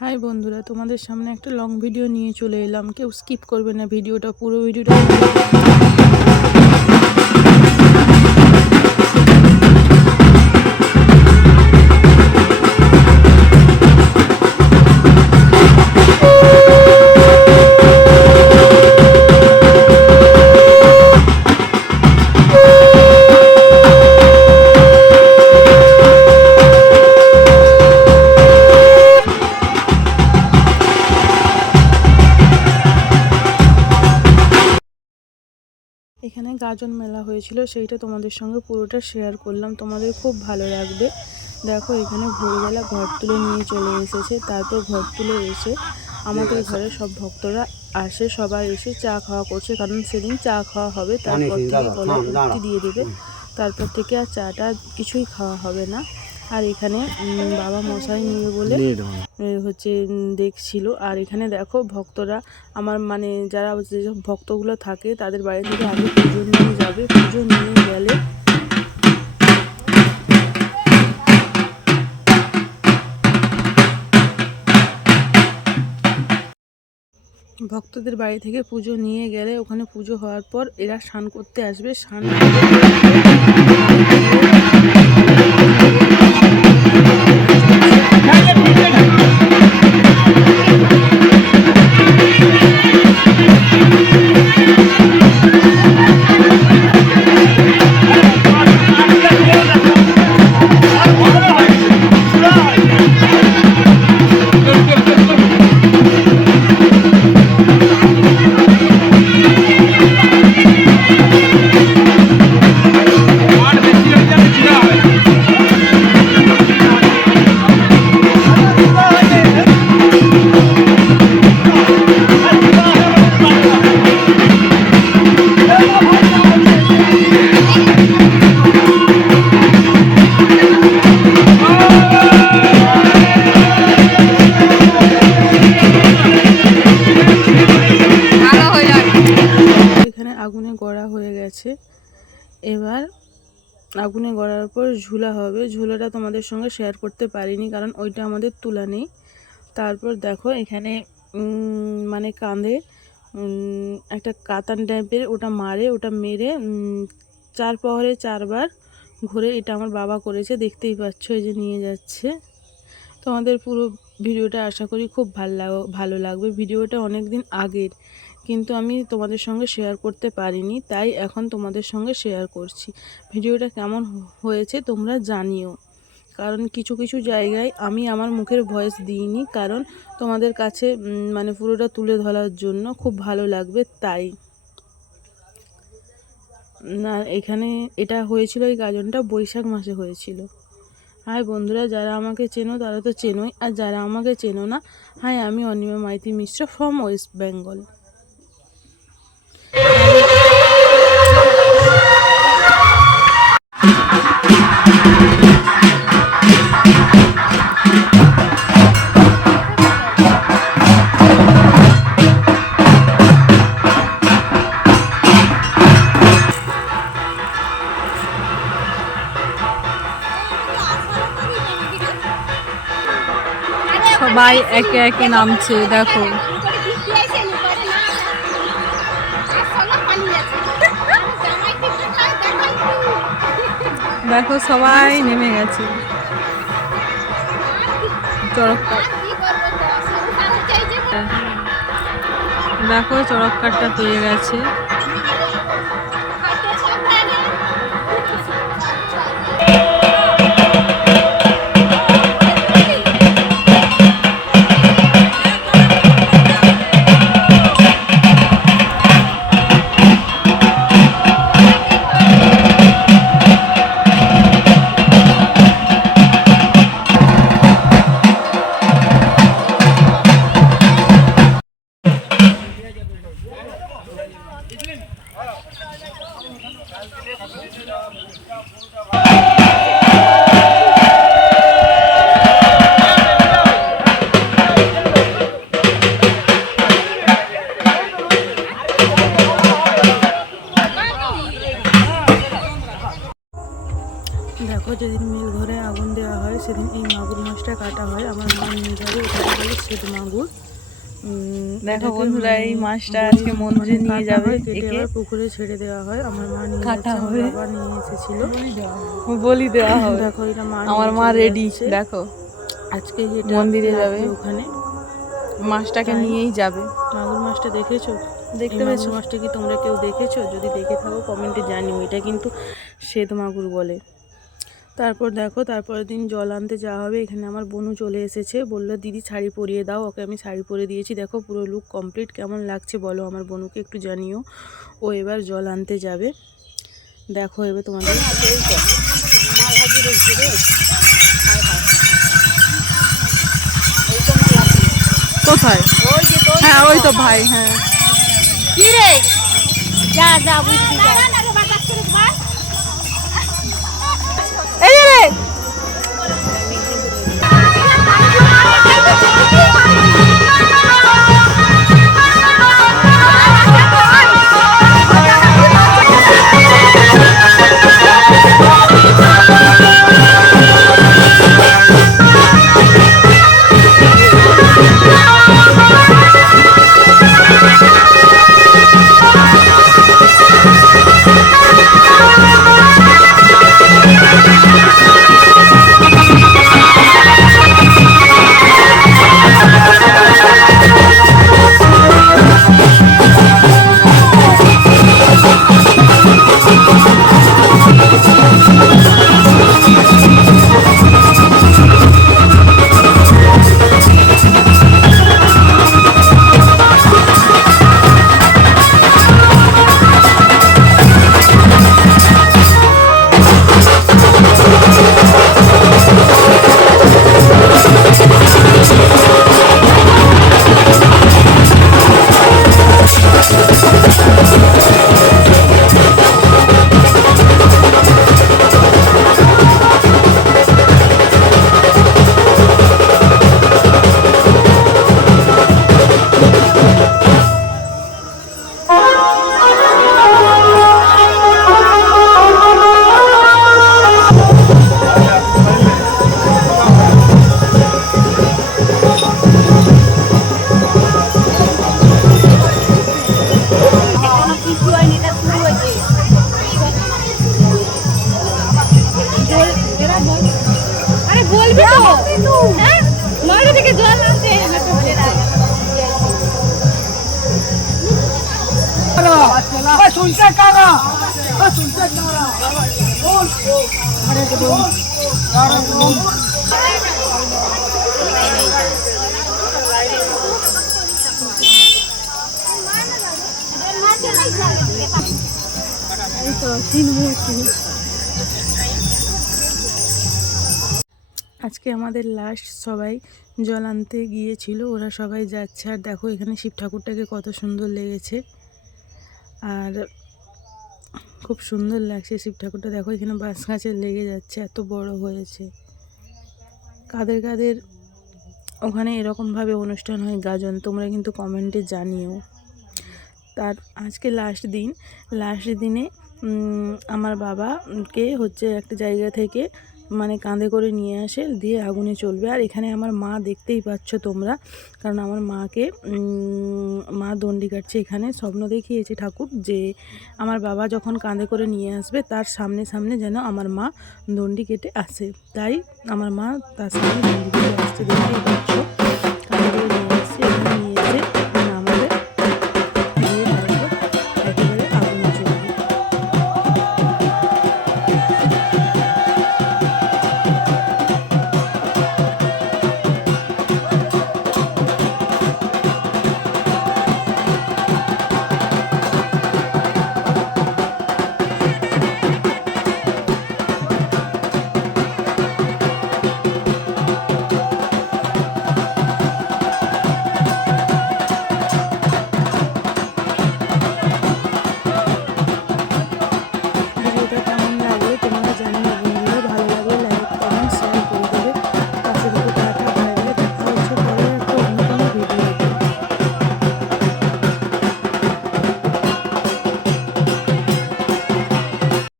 High বন্ধুরা, তোমাদের সামনে একটা লং ভিডিও নিয়ে চলে এলাম। কেউ স্কিপ করবে না ভিডিওটা, পুরো ভিডিওটা। এখানে গাজন মেলা হয়েছিল, সেইটা তোমাদের সঙ্গে পুরোটা শেয়ার করলাম, তোমাদের খুব ভালো লাগবে। দেখো এখানে ভোরবেলা ঘর তুলে নিয়ে চলে এসেছে। তারপর ঘর তুলে এসে আমাদের ঘরে সব ভক্তরা আসে, সবাই এসে চা খাওয়া করছে, কারণ সেদিন চা খাওয়া হবে। তারপর থেকে গলায় উঠতি দিয়ে দেবে, তারপর থেকে আর চাটা কিছুই খাওয়া হবে না। আর এখানে বাবা মশাই নিয়ে বলে হচ্ছে দেখছিল। আর এখানে দেখো ভক্তরা আমার যারা যেসব ভক্তগুলো থাকে তাদের বাড়ি থেকে আগে পুজো নিয়ে যাবে। পুজো নিয়ে গেলে ভক্তদের বাড়ি থেকে পুজো নিয়ে গেলে ওখানে পুজো হওয়ার পর এরা স্নান করতে আসবে। স্নান আগুনে গড়া হয়ে গেছে। এবার আগুনে গড়ার পর ঝুলা হবে। ঝুলাটা তোমাদের সঙ্গে শেয়ার করতে পারিনি, কারণ ওইটা আমাদের তোলা নেই। তারপর দেখো এখানে কাঁধে একটা কাতান টাইপের ওটা মারে, ওটা মেরে 4 প্রহরে 4 বার ঘুরে। এটা আমার বাবা করেছে, দেখতেই পাচ্ছ, এই যে নিয়ে যাচ্ছে। তোমাদের পুরো ভিডিওটা আশা করি খুব ভালো লাগবে। ভিডিওটা অনেক দিন আগের, কিন্তু আমি তোমাদের সঙ্গে শেয়ার করতে পারিনি, তাই এখন তোমাদের সঙ্গে শেয়ার করছি। ভিডিওটা কেমন হয়েছে তোমরা জানিও, কারণ কিছু কিছু জায়গায় আমি আমার মুখের ভয়েস দিইনি, কারণ তোমাদের কাছে পুরোটা তুলে ধরার জন্য খুব ভালো লাগবে তাই। না, এখানে এটা হয়েছিল, এই গাজনটা বৈশাখ মাসে হয়েছিল। হাই বন্ধুরা, যারা আমাকে চেনো তারা তো চেনোই, আর যারা আমাকে চেনো না, হাই, আমি অনিমা মাইতি মিশ্র ফ্রম ওয়েস্ট বেঙ্গল। সবাই একে একে নামছে, দেখো দেখো সবাই নেমে গেছে। দেখো চড়ক কাঠটা পেয়ে গেছে। দেখো যেদিন মিল ঘরে আগুন দেওয়া হয় সেদিন এই মাগুর মাছটা কাটা হয়। আমার মা নিয়ে যাবে। বলে শ্বেত মাগুর। দেখো বন্ধুরা, এই মাছটা আজকে মন্দিরে নিয়ে যাবে, একে পুকুরে ছেড়ে দেওয়া হয়। আমার মা নিয়ে যাচ্ছে, আমার বাবা নিয়ে এসেছিল, বলি দেওয়া হবে। দেখো এটা মা, আমার মা রেডি, দেখো আজকে যেটা মন্দিরে যাবে, ওখানে মাছটাকে নিয়েই যাবে। মাগুর মাছটা দেখেছো? দেখতে পেয়েছো মাছটা কি তোমরা কেউ দেখেছো? যদি দেখে থাকো কমেন্টে জানিও। এটা কিন্তু শ্বেত মাগুর বলে। তারপর দেখো, তারপরের দিন জল আনতে যাওয়া হবে। এখানে আমার বোনু চলে এসেছে, বললো দিদি শাড়ি পরিয়ে দাও। ওকে আমি শাড়ি পরে দিয়েছি। দেখো পুরো লুক কমপ্লিট। কেমন লাগছে বলো আমার বোনুকে, একটু জানিও। ও এবার জল আনতে যাবে। দেখো এবার তোমাদের কোথায়? হ্যাঁ ওই তো ভাই। হ্যাঁ কি রে, যা যা বুঝবি যা। এই রে আজকে আমাদের লাস্ট সবাই জল আনতে গিয়েছিল, ওরা সবাই যাচ্ছে। আর দেখো এখানে শিব ঠাকুরটাকে কত সুন্দর লেগেছে, আর খুব সুন্দর লাগছে শিব ঠাকুরটা। দেখো এখানে বাঁশ গাছে লেগে যাচ্ছে, এত বড় হয়েছে। কাদের কাদের ওখানে এরকমভাবে অনুষ্ঠান হয় গাজন, তোমরা কিন্তু কমেন্টে জানিও। তার আজকে লাস্ট দিনে আমার বাবাকে হচ্ছে একটা জায়গা থেকে মানে কাঁধে করে নিয়ে আসে, দিয়ে আগুনে চলবে। আর এখানে আমার মা দেখতেই পাচ্ছ তোমরা, কারণ আমার মাকে মা দণ্ডি কাটছে। এখানে স্বপ্ন দেখিয়েছে ঠাকুর যে আমার বাবা যখন কাঁধে করে নিয়ে আসবে তার সামনে সামনে যেন আমার মা দণ্ডি কেটে আসে, তাই আমার মা তার সামনে দণ্ডি কেটে আসছে, দেখতেই পাচ্ছ।